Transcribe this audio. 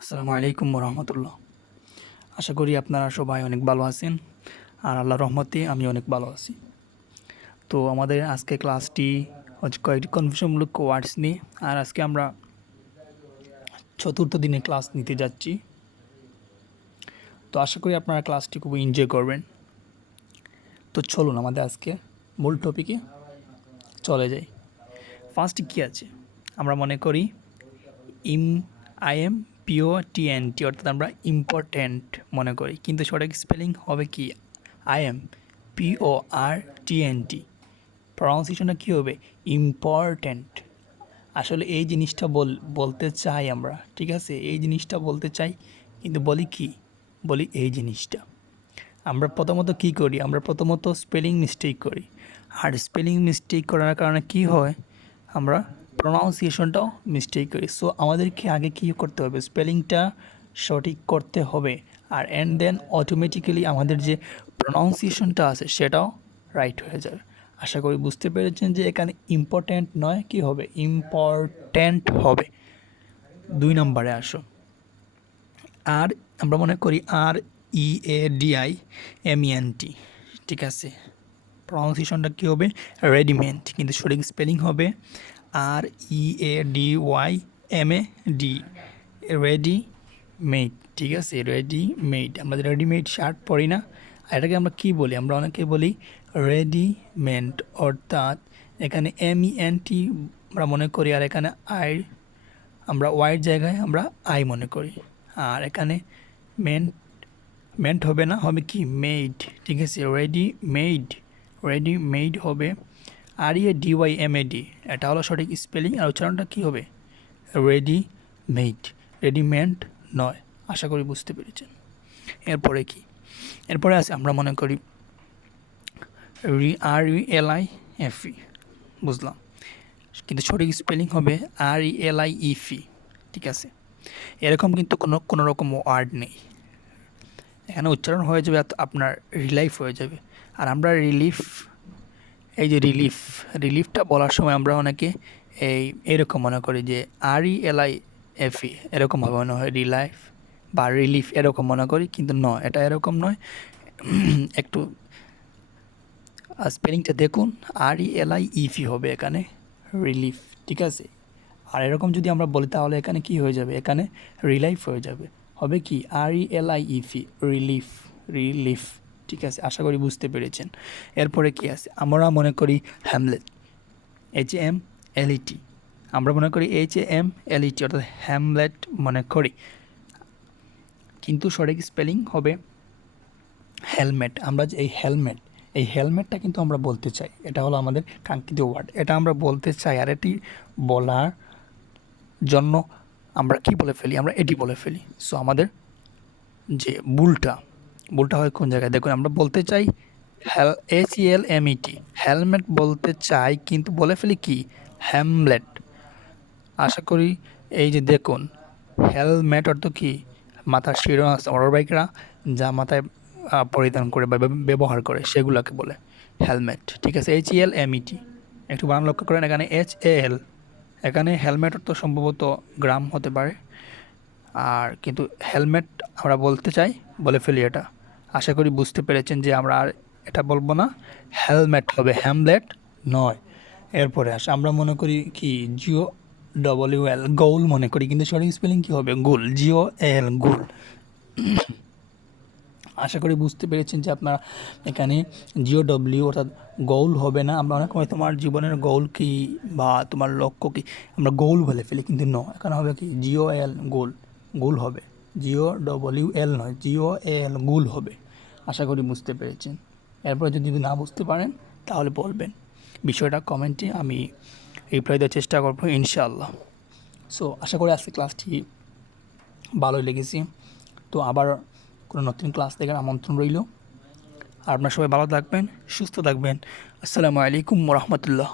আসসালামুআলাইকুম রহমতুল্লাহ। আশা করি আপনারা সবাই অনেক ভালো আছেন, আর আল্লাহর রহমতে আমি অনেক ভালো আছি। তো আমাদের আজকে ক্লাসটি হচ্ছে কয়েকটি কনফিউশনমূলক ওয়ার্ডস নিয়ে, আর আজকে আমরা চতুর্থ দিনে ক্লাস নিতে যাচ্ছি। তো আশা করি আপনারা ক্লাসটি খুব এনজয় করবেন। তো চলুন আমাদের আজকে মূল টপিকে চলে যাই। ফার্স্ট কী আছে? আমরা মনে করি IMPORTNT, অর্থাৎ আমরা ইম্পর্ট্যান্ট মনে করি, কিন্তু সঠিক স্পেলিং হবে কি IMPORTNT। প্রনাউন্সিয়েশনটা কী হবে? ইম্পর্ট্যান্ট। আসলে এই জিনিসটা বলতে চাই আমরা, ঠিক আছে, এই জিনিসটা বলতে চাই, কিন্তু বলি এই জিনিসটা। আমরা প্রথমত কী করি? আমরা প্রথমত স্পেলিং মিস্টেক করি, আর স্পেলিং মিস্টেক করার কারণে কি হয়? আমরা প্রনাউন্সিয়েশনটাও মিস্টেক করি। সো আমাদেরকে আগে কী করতে হবে? স্পেলিংটা সঠিক করতে হবে, আর অ্যান্ড দেন অটোমেটিক্যালি আমাদের যে প্রনাউন্সিয়েশনটা আছে সেটাও রাইট হয়ে যাবে। আশা করি বুঝতে পেরেছেন যে এখানে ইম্পর্ট্যান্ট নয়, কি হবে? ইম্পর্ট্যান্ট হবে। 2 নম্বরে আসো। আর আমরা মনে করি READIMENT, ঠিক আছে, প্রনাউন্সিয়েশনটা কী হবে? রেডিমেড, কিন্তু সঠিক স্পেলিং হবে READYMAD, রেডিমেড, ঠিক আছে, রেডিমেড। আমরা রেডিমেড শার্ট পরি না, এটাকে আমরা কী বলি? আমরা অনেকে বলি রেডিমেড, অর্থাৎ এখানে MENT আমরা মনে করি, আর এখানে আমরা ওয়াইয়ের জায়গায় আমরা আই মনে করি, আর এখানে মেন্ট হবে না, হবে কি? মেড, ঠিক আছে, রেডিমেড হবে READYMAD। এটা হলো সঠিক স্পেলিং, আর উচ্চারণটা কী হবে? রেডিমেড নয়। আশা করি বুঝতে পেরেছেন। এরপরে কি? এরপরে আছে আমরা মনে করি RELIFE, বুঝলাম, কিন্তু সঠিক স্পেলিং হবে RELIEFE, ঠিক আছে। এরকম কিন্তু কোনো রকম ওয়ার্ড নেই, এখানে উচ্চারণ হয়ে যাবে আপনার রিলাইফ হয়ে যাবে। আর আমরা এই যে রিলিফটা বলার সময় আমরা অনেকে এরকম মনে করি যে RELIFE, এরকমভাবে মনে হয় রিলাইফ বা রিলিফ, এরকম মনে করি, কিন্তু নয়, এটা এরকম নয়। একটু স্পেলিংটা দেখুন, RELIEFE হবে এখানে রিলিফ, ঠিক আছে। আর এরকম যদি আমরা বলি তাহলে এখানে কি হয়ে যাবে? এখানে রিলাইফ হয়ে যাবে, হবে কি? RELIFE, রিলিফ, ঠিক আছে। আশা করি বুঝতে পেরেছেন। এরপরে কি আছে? আমরা মনে করি হ্যামলেট, HAMLET, আমরা মনে করি HAMLET, অর্থাৎ হ্যামলেট মনে করি, কিন্তু সঠিক স্পেলিং হবে হেলমেট। আমরা যে এই হেলমেটটা কিন্তু আমরা বলতে চাই, এটা হলো আমাদের কাঙ্ক্ষিত ওয়ার্ড, এটা আমরা বলতে চাই, আর এটি বলার জন্য আমরা কি বলে ফেলি? আমরা এটি বলে ফেলি। সো আমাদের যে ভুলটা হয় কোন জায়গায়? দেখুন, আমরা বলতে চাই HELMET, হেলমেট বলতে চাই, কিন্তু বলে ফেলি কি? হ্যামলেট। আশা করি এই যে দেখুন, হেলমেট অর্থ কি? মাথার শিরোন আছে মোটরবাইকরা যা মাথায় পরিধান করে বা ব্যবহার করে, সেগুলোকে বলে হেলমেট, ঠিক আছে। HELMET, একটু বানান লক্ষ্য করেন, এখানে HAL, এখানে হেলমেট অর্থ সম্ভবত গ্রাম হতে পারে, আর কিন্তু হেলমেট আমরা বলতে চাই, বলে ফেলি এটা। আশা করি বুঝতে পেরেছেন যে আমরা আর এটা বলবো না, হেলমেট হবে, হ্যামলেট নয়। এরপরে আসে আমরা মনে করি কি? GOWL, গৌল মনে করি, কিন্তু সঠিক স্পেলিং কী হবে? গুল, GOL, গুল। আশা করি বুঝতে পেরেছেন যে আপনারা এখানে GOW অর্থাৎ গৌল হবে না। আমরা অনেক সময় তোমার জীবনের গোল কী বা তোমার লক্ষ্য কী আমরা গোল বলে ফেলি, কিন্তু এখানে হবে কি? GOL, গোল হবে, GOWL নয়, GOL, গুল হবে। আশা করি বুঝতে পেরেছেন। এরপরে যদি না বুঝতে পারেন তাহলে বলবেন বিষয়টা কমেন্টে, আমি রিপ্লাই দেওয়ার চেষ্টা করবো ইনশাআল্লাহ। সো আশা করি আজকে ক্লাসটি ভালোই লেগেছে। তো আবার কোনো নতুন ক্লাস দেখার আমন্ত্রণ রইল। আর আপনারা সবাই ভালো থাকবেন, সুস্থ থাকবেন। আসসালামু আলাইকুম রহমতুল্লাহ।